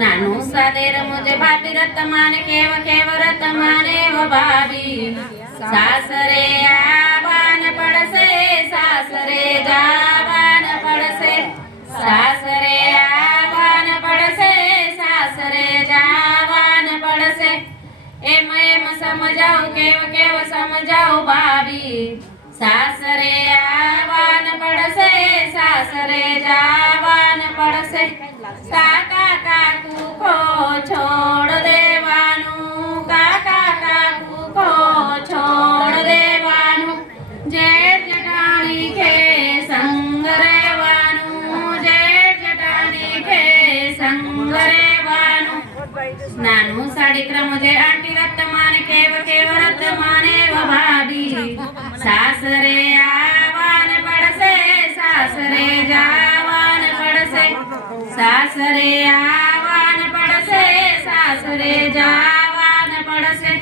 नानू सादेर मुझे भाभी रतमान केव रतमाने व भाभी सासरे आवान पड़से सासरे जावान पड़से सासरे आवान पड़से सासरे जावान पड़से एम समझाओ केव समझाओ भाभी सासरे आवान पड़से सासरे जावान पड़से काका काकू को छोड़ देवानू काका काकू को छोड़ देवानू जेठ जटाणी के संग रेवानू जेठ जटाणी के संग रेवानू नानू साड़ी क्रमजे आंटी रत्तमान केव रत्तमाने व भाभी सासरे आवान पड़से सासरे जावान पड़से सासरे आवान पड़से सासरे जावान पड़से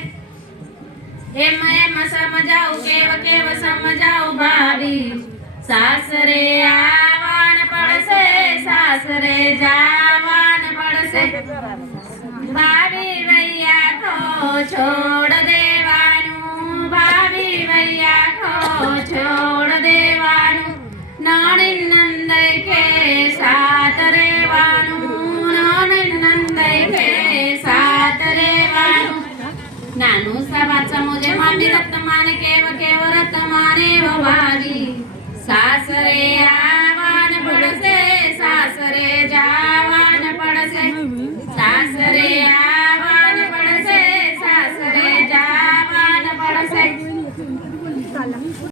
एम समझाओ केव समझाओ भाभी सासरे आवान पड़से सासरे जावान पड़से भाभी भैया को छोड़ देवानू भाभी भैया को छोड़ देवानू नानी नंदय के साथ रेवानू नानी नंदय के साथ रेवानू नानू सवाचा मुझे मामी रत्तमान केव रत्तमाने व भाभी सासरे